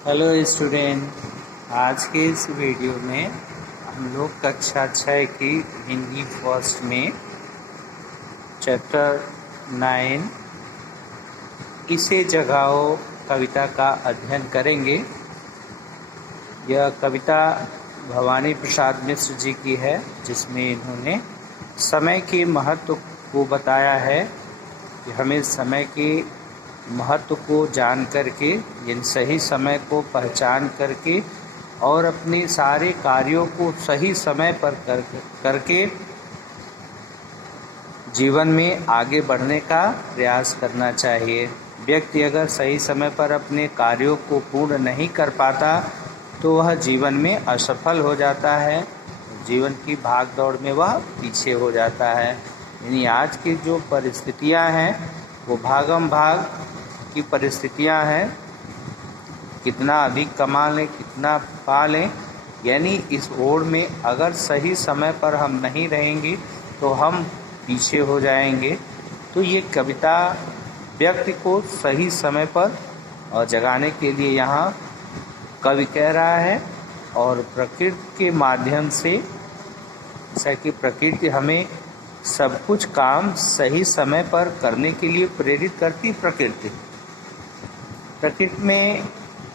Hello student. आज के इस वीडियो में हम लोग कक्षा 6 की हिंदी फर्स्ट में चैप्टर 9 किसे जगाओ कविता का अध्ययन करेंगे। यह कविता भवानी प्रसाद मिश्र जी की है, जिसमें इन्होंने समय के महत्व को बताया है कि हमें समय के महत्व को जान करके, इन सही समय को पहचान करके और अपने सारे कार्यों को सही समय पर करके जीवन में आगे बढ़ने का प्रयास करना चाहिए। व्यक्ति अगर सही समय पर अपने कार्यों को पूर्ण नहीं कर पाता तो वह जीवन में असफल हो जाता है, जीवन की भाग दौड़ में वह पीछे हो जाता है। यानी आज की जो परिस्थितियां हैं वो भागम भाग की परिस्थितियां हैं, कितना अधिक कमा लें कितना पा लें, यानी इस होड़ में अगर सही समय पर हम नहीं रहेंगे तो हम पीछे हो जाएंगे। तो ये कविता व्यक्ति को सही समय पर जगाने के लिए यहाँ कवि कह रहा है, और प्रकृति के माध्यम से, जैसा कि प्रकृति हमें सब कुछ काम सही समय पर करने के लिए प्रेरित करती। प्रकृति में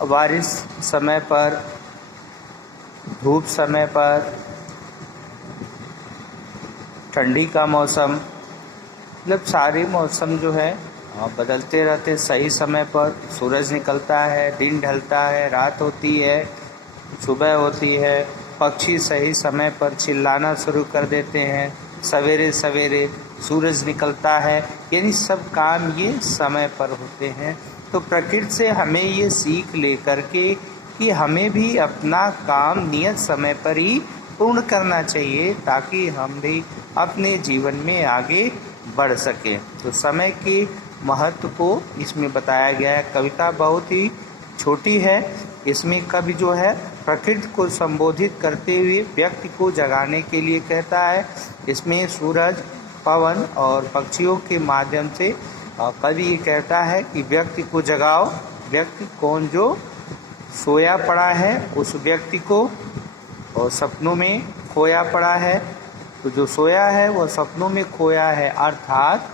बारिश समय पर, धूप समय पर, ठंडी का मौसम, मतलब सारे मौसम जो है बदलते रहते। सही समय पर सूरज निकलता है, दिन ढलता है, रात होती है, सुबह होती है, पक्षी सही समय पर चिल्लाना शुरू कर देते हैं, सवेरे सवेरे सूरज निकलता है, यानी सब काम ये समय पर होते हैं। तो प्रकृति से हमें ये सीख लेकर के कि हमें भी अपना काम नियत समय पर ही पूर्ण करना चाहिए, ताकि हम भी अपने जीवन में आगे बढ़ सकें। तो समय के महत्व को इसमें बताया गया है। कविता बहुत ही छोटी है, इसमें कवि जो है प्रकृति को संबोधित करते हुए व्यक्ति को जगाने के लिए कहता है। इसमें सूरज, पवन और पक्षियों के माध्यम से कवि ये कहता है कि व्यक्ति को जगाओ। व्यक्ति कौन? जो सोया पड़ा है उस व्यक्ति को, और सपनों में खोया पड़ा है। तो जो सोया है वह सपनों में खोया है, अर्थात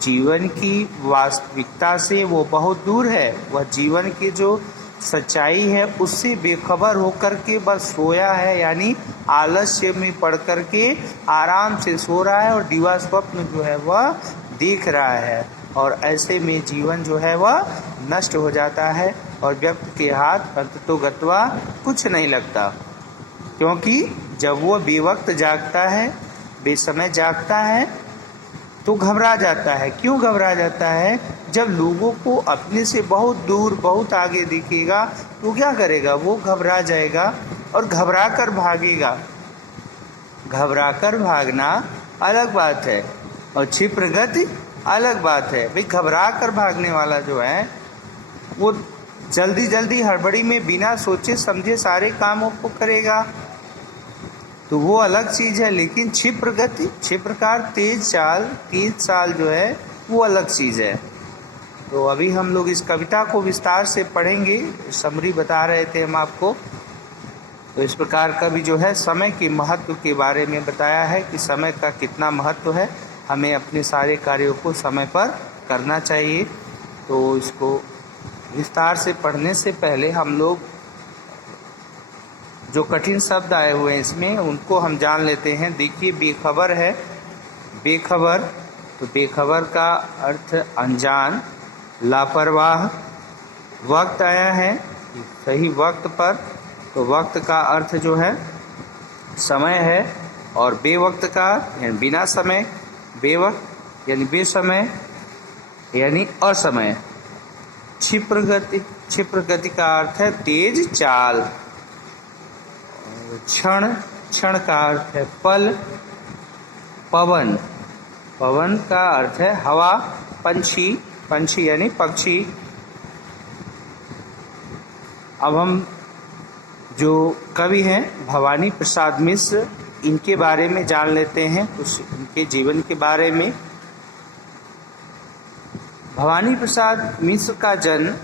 जीवन की वास्तविकता से वो बहुत दूर है। वह जीवन की जो सच्चाई है उससे बेखबर होकर के बस सोया है, यानी आलस्य में पड़ कर के आराम से सो रहा है और दिवा स्वप्न जो है वह देख रहा है। और ऐसे में जीवन जो है वह नष्ट हो जाता है और व्यक्ति के हाथ अंततोगत्वा कुछ नहीं लगता, क्योंकि जब वो बेवक्त जागता है, बेसमय जागता है तो घबरा जाता है। क्यों घबरा जाता है? जब लोगों को अपने से बहुत दूर, बहुत आगे दिखेगा तो क्या करेगा? वो घबरा जाएगा और घबरा कर भागेगा। घबरा कर भागना अलग बात है और क्षिप्र गति अलग बात है। भाई घबरा कर भागने वाला जो है वो जल्दी जल्दी हड़बड़ी में बिना सोचे समझे सारे कामों को करेगा, तो वो अलग चीज़ है। लेकिन क्षिप्र गति, क्षिप्र का तेज चाल जो है वो अलग चीज़ है। तो अभी हम लोग इस कविता को विस्तार से पढ़ेंगे, समरी बता रहे थे हम आपको। तो इस प्रकार कवि जो है समय के महत्व के बारे में बताया है कि समय का कितना महत्व है, हमें अपने सारे कार्यों को समय पर करना चाहिए। तो इसको विस्तार से पढ़ने से पहले हम लोग जो कठिन शब्द आए हुए हैं इसमें उनको हम जान लेते हैं। देखिए, बेखबर है, बेखबर, तो बेखबर का अर्थ अनजान, लापरवाह। वक्त आया है, सही वक्त पर, तो वक्त का अर्थ जो है समय है, और बेवक्त का यानी बिना समय, बेवक्त यानी बेसमय यानी असमय। क्षिप्र गति का अर्थ है तेज चाल। क्षण का अर्थ है पल। पवन का अर्थ है हवा। पंछी यानी पक्षी। अब हम जो कवि हैं भवानी प्रसाद मिश्र, इनके बारे में जान लेते हैं, कुछ इनके जीवन के बारे में। भवानी प्रसाद मिश्र का जन्म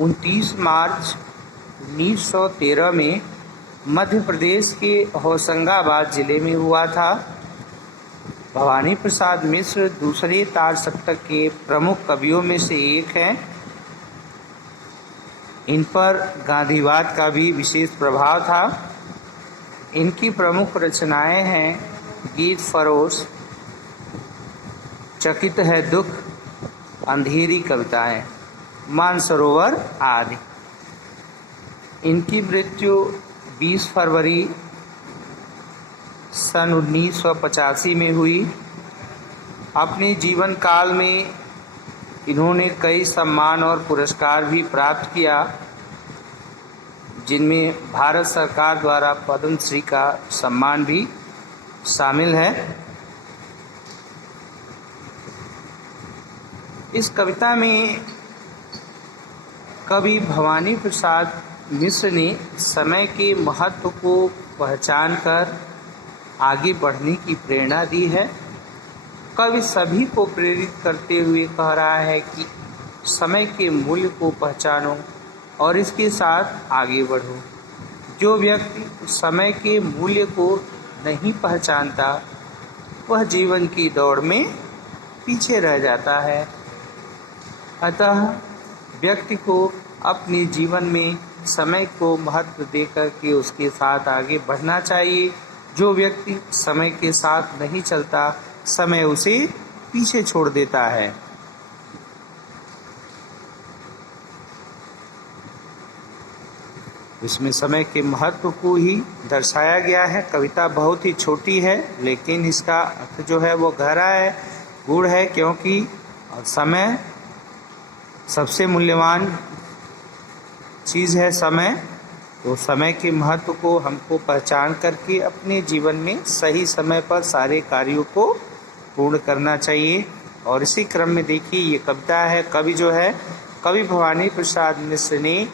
29 मार्च 1913 में मध्य प्रदेश के होशंगाबाद जिले में हुआ था। भवानी प्रसाद मिश्र दूसरे तार सप्तक के प्रमुख कवियों में से एक हैं। इन पर गांधीवाद का भी विशेष प्रभाव था। इनकी प्रमुख रचनाएं हैं गीत फरोश, चकित है दुख, अंधेरी कविताएं, मानसरोवर आदि। इनकी मृत्यु 20 फरवरी सन 1985 में हुई। अपने जीवन काल में इन्होंने कई सम्मान और पुरस्कार भी प्राप्त किया, जिनमें भारत सरकार द्वारा पद्मश्री का सम्मान भी शामिल है। इस कविता में कवि भवानी प्रसाद मिश्र ने समय के महत्व को पहचान कर आगे बढ़ने की प्रेरणा दी है। कवि सभी को प्रेरित करते हुए कह रहा है कि समय के मूल्य को पहचानो और इसके साथ आगे बढ़ो। जो व्यक्ति समय के मूल्य को नहीं पहचानता वह जीवन की दौड़ में पीछे रह जाता है। अतः व्यक्ति को अपने जीवन में समय को महत्व देकर के उसके साथ आगे बढ़ना चाहिए। जो व्यक्ति समय के साथ नहीं चलता, समय उसे पीछे छोड़ देता है। इसमें समय के महत्व को ही दर्शाया गया है। कविता बहुत ही छोटी है, लेकिन इसका अर्थ जो है वो गहरा है, गूढ़ है, क्योंकि समय सबसे मूल्यवान चीज़ है। समय तो समय के महत्व को हमको पहचान करके अपने जीवन में सही समय पर सारे कार्यों को पूर्ण करना चाहिए। और इसी क्रम में देखिए ये कविता है। कवि जो है, कवि भवानी प्रसाद मिश्र ने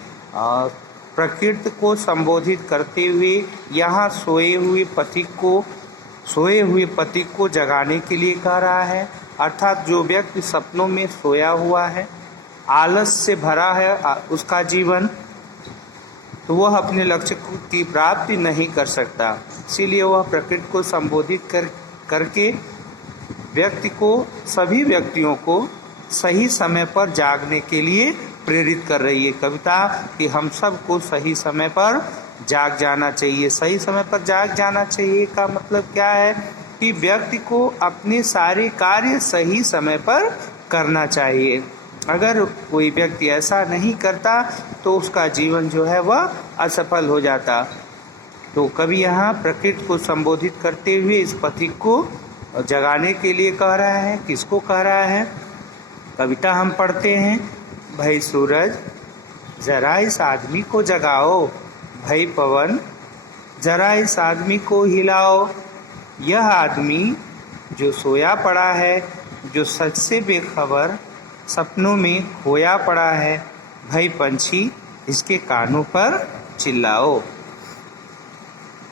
प्रकृति को संबोधित करते हुए यहाँ सोए हुए पथिक को जगाने के लिए कह रहा है। अर्थात जो व्यक्ति सपनों में सोया हुआ है, आलस से भरा है उसका जीवन, तो वह अपने लक्ष्य की प्राप्ति नहीं कर सकता। इसीलिए वह प्रकृति को संबोधित करके सभी व्यक्तियों को सही समय पर जागने के लिए प्रेरित कर रही है कविता कि हम सबको सही समय पर जाग जाना चाहिए। सही समय पर जाग जाना चाहिए का मतलब क्या है कि व्यक्ति को अपने सारे कार्य सही समय पर करना चाहिए। अगर कोई व्यक्ति ऐसा नहीं करता तो उसका जीवन जो है वह असफल हो जाता। तो कवि यहाँ प्रकृति को संबोधित करते हुए इस पथिक को जगाने के लिए कह रहा है। किसको कह रहा है? कविता हम पढ़ते हैं। भाई सूरज जरा इस आदमी को जगाओ, भाई पवन जरा इस आदमी को हिलाओ। यह आदमी जो सोया पड़ा है, जो सच से बेखबर सपनों में खोया पड़ा है, भाई पंछी इसके कानों पर चिल्लाओ।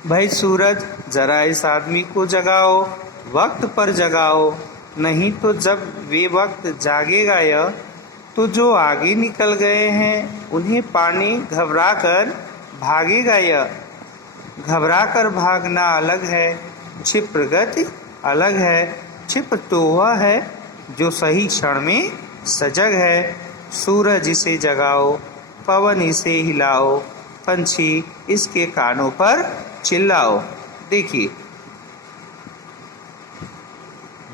भाई सूरज जरा इस आदमी को जगाओ, वक्त पर जगाओ, नहीं तो जब वे वक्त जागेगा यह तो जो आगे निकल गए हैं उन्हें पानी घबरा कर भागेगा यह। घबरा कर भागना अलग है, छिप प्रगति अलग है। छिप तो वह है जो सही क्षण में सजग है। सूरज इसे जगाओ, पवन इसे हिलाओ, पंछी इसके कानों पर चिल्लाओ। देखिए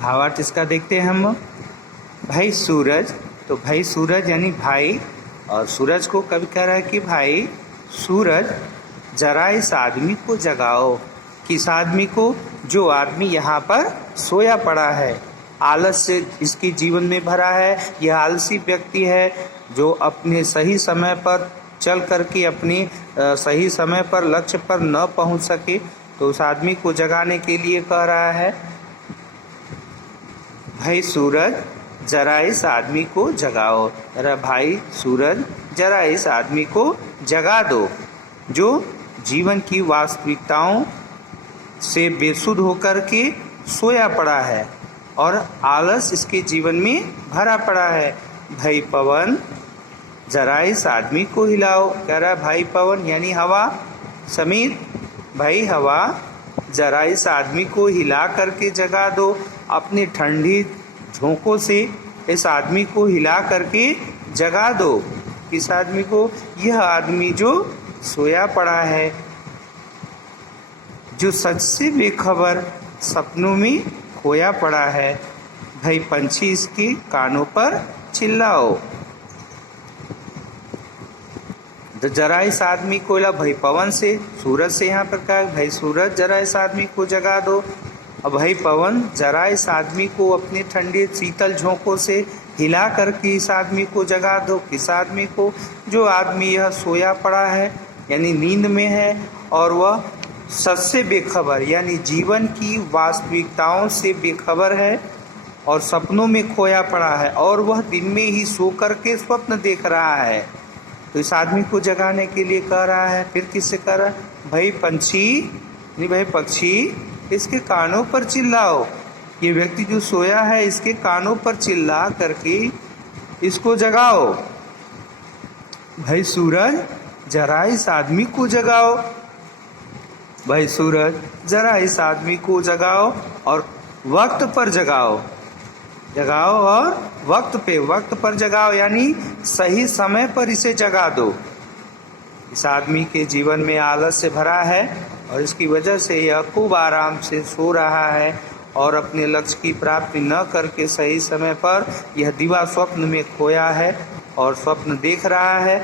भावार्थ इसका देखते हैं हम। भाई सूरज, तो भाई सूरज यानी भाई, और सूरज को कभी कह रहा है कि भाई सूरज जरा इस आदमी को जगाओ। किस आदमी को? जो आदमी यहाँ पर सोया पड़ा है, आलस से इसके जीवन में भरा है। यह आलसी व्यक्ति है जो अपने सही समय पर चल करके अपने सही समय पर लक्ष्य पर न पहुँच सके, तो उस आदमी को जगाने के लिए कह रहा है भाई सूरज जरा इस आदमी को जगाओ। अरे भाई सूरज जरा इस आदमी को जगा दो जो जीवन की वास्तविकताओं से बेसुध होकर के सोया पड़ा है और आलस इसके जीवन में भरा पड़ा है। भाई पवन जरा इस आदमी को हिलाओ। कह रहा है भाई पवन यानी हवा, समीर भाई हवा, जरा इस आदमी को हिला करके जगा दो। अपने ठंडी झोंकों से इस आदमी को हिला करके जगा दो। किस आदमी को? यह आदमी जो सोया पड़ा है, जो सच से बेखबर सपनों में खोया पड़ा है। भाई पंछी इसके कानों पर चिल्लाओ। तो जरा इस आदमी को हिला, भाई पवन से, सूरज से यहाँ पर कहा भाई सूरज जरा इस आदमी को जगा दो। अब भाई पवन जरा इस आदमी को अपने ठंडे शीतल झोंकों से हिला करके इस आदमी को जगा दो। किस आदमी को? जो आदमी यह सोया पड़ा है यानी नींद में है और वह सच से बेखबर यानी जीवन की वास्तविकताओं से बेखबर है और सपनों में खोया पड़ा है और वह दिन में ही सो करके स्वप्न देख रहा है। तो इस आदमी को जगाने के लिए कह रहा है। फिर किससे कह रहा है? भाई पंछी नहीं भाई पक्षी, इसके कानों पर चिल्लाओ। ये व्यक्ति जो सोया है इसके कानों पर चिल्ला करके इसको जगाओ। भाई सूरज जरा इस आदमी को जगाओ। भाई सूरज जरा इस आदमी को जगाओ और वक्त पर जगाओ। जगाओ और वक्त पर जगाओ यानी सही समय पर इसे जगा दो। इस आदमी के जीवन में आलस्य भरा है और इसकी वजह से यह खूब आराम से सो रहा है और अपने लक्ष्य की प्राप्ति न करके सही समय पर यह दिवा स्वप्न में खोया है और स्वप्न देख रहा है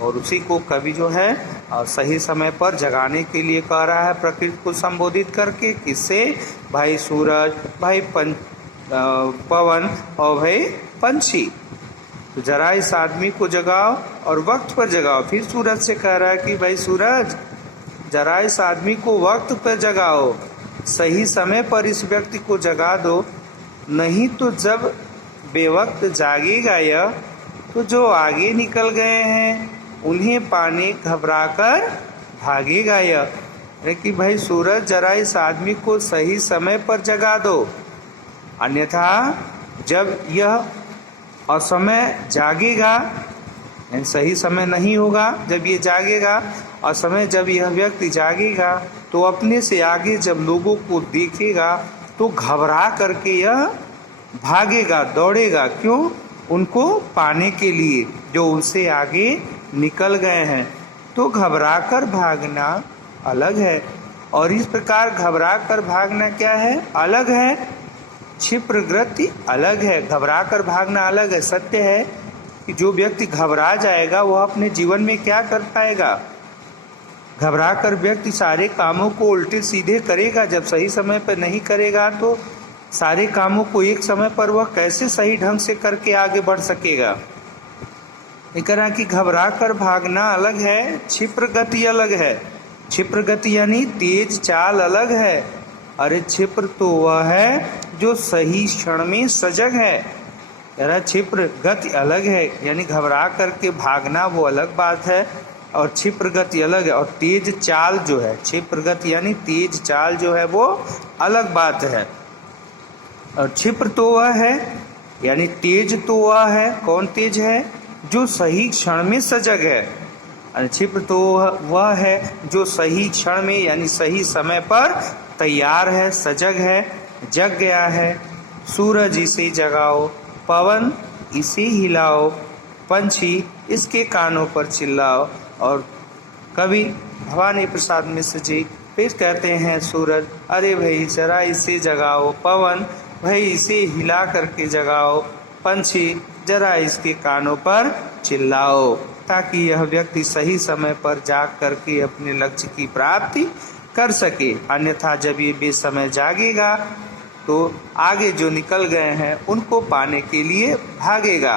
और उसी को कवि जो है सही समय पर जगाने के लिए कह रहा है प्रकृति को संबोधित करके। किससे? भाई सूरज, भाई पवन और भाई पंछी। तो जरा इस आदमी को जगाओ और वक्त पर जगाओ। फिर सूरज से कह रहा है कि भाई सूरज जरा इस आदमी को वक्त पर जगाओ, सही समय पर इस व्यक्ति को जगा दो, नहीं तो जब बेवक्त जागेगा यह तो जो आगे निकल गए हैं उन्हें पाने घबराकर भागेगा यह। कि भाई सूरज जरा इस आदमी को सही समय पर जगा दो, अन्यथा जब यह असमय जागेगा, सही समय नहीं होगा जब ये जागेगा, असमय जब यह व्यक्ति जागेगा तो अपने से आगे जब लोगों को देखेगा तो घबरा करके यह भागेगा, दौड़ेगा। क्यों? उनको पाने के लिए जो उनसे आगे निकल गए हैं। तो घबरा कर भागना अलग है और इस प्रकार घबरा कर भागना क्या है? अलग है। क्षिप्रगति अलग है, घबरा कर भागना अलग है। सत्य है कि जो व्यक्ति घबरा जाएगा वह अपने जीवन में क्या कर पाएगा? घबरा कर व्यक्ति सारे कामों को उल्टे सीधे करेगा। जब सही समय पर नहीं करेगा तो सारे कामों को एक समय पर वह कैसे सही ढंग से करके आगे बढ़ सकेगा? एक तरह की घबरा कर भागना अलग है, क्षिप्र गति अलग है। क्षिप्र गति यानी तेज चाल अलग है। अरे क्षिप्र तो वह है जो सही क्षण में सजग है। यार क्षिप्र गति अलग है यानी घबरा करके भागना वो अलग बात है और क्षिप्र गति अलग है। और तेज चाल जो है, क्षिप्र गति यानी तेज चाल जो है वो अलग बात है। और क्षिप्र तो वह है यानी तेज तो वह है। कौन तेज है? जो सही क्षण में सजग है। क्षिप्र तो वह है जो सही क्षण में यानी सही समय पर तैयार है, सजग है, जग गया है। सूरज इसे जगाओ, पवन इसे हिलाओ, पंछी इसके कानों पर चिल्लाओ। और कवि भवानी प्रसाद मिश्र जी फिर कहते हैं सूरज अरे भाई जरा इसे जगाओ, पवन भाई इसे हिला करके जगाओ, पंछी जरा इसके कानों पर चिल्लाओ, ताकि यह व्यक्ति सही समय पर जाग करके अपने लक्ष्य की प्राप्ति कर सके। अन्यथा जब ये बेसमय जागेगा तो आगे जो निकल गए हैं उनको पाने के लिए भागेगा।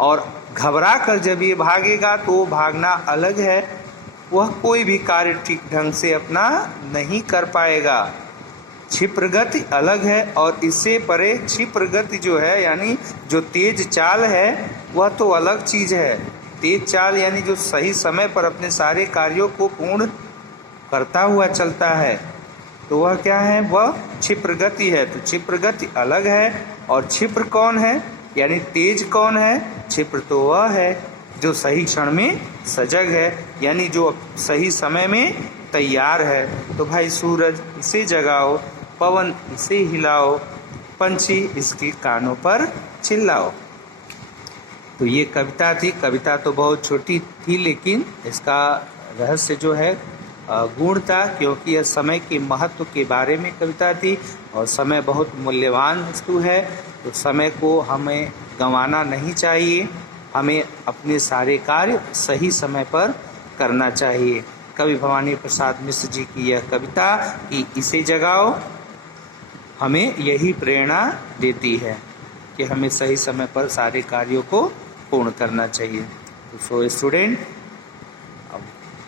और घबरा कर जब ये भागेगा तो भागना अलग है, वह कोई भी कार्य ठीक ढंग से अपना नहीं कर पाएगा। क्षिप्र गति अलग है और इससे परे क्षिप्र गति जो है यानी जो तेज चाल है वह तो अलग चीज़ है। तेज चाल यानी जो सही समय पर अपने सारे कार्यों को पूर्ण करता हुआ चलता है, तो वह क्या है? वह क्षिप्र गति है। तो क्षिप्र गति अलग है और क्षिप्र कौन है यानी तेज कौन है? क्षिप्र तो वह है जो सही क्षण में सजग है, यानी जो सही समय में तैयार है। तो भाई सूरज इसे जगाओ, पवन इसे हिलाओ, पंछी इसके कानों पर चिल्लाओ। तो ये कविता थी। कविता तो बहुत छोटी थी, लेकिन इसका रहस्य जो है गुण था, क्योंकि यह समय के महत्व के बारे में कविता थी और समय बहुत मूल्यवान वस्तु है। तो समय को हमें गंवाना नहीं चाहिए, हमें अपने सारे कार्य सही समय पर करना चाहिए। कवि भवानी प्रसाद मिश्र जी की यह कविता कि इसे जगाओ हमें यही प्रेरणा देती है कि हमें सही समय पर सारे कार्यों को पूर्ण करना चाहिए। तो सो स्टूडेंट, अब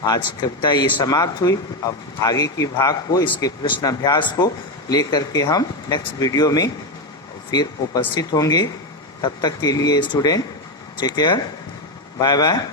आज कविता ये समाप्त हुई। अब आगे की भाग को, इसके प्रश्न अभ्यास को लेकर के हम नेक्स्ट वीडियो में फिर उपस्थित होंगे। तब तक के लिए student take care, bye bye.